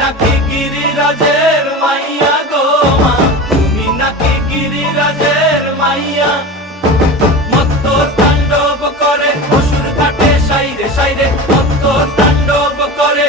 নাকি গিরিরাজের মাইয়া গো মা, তুমি নাকি গিরিরাজের মাইয়া। মত্ত তাণ্ডব করে অসুর ঘাটে সাইরে সাইরে, মত্ত তাণ্ডব করে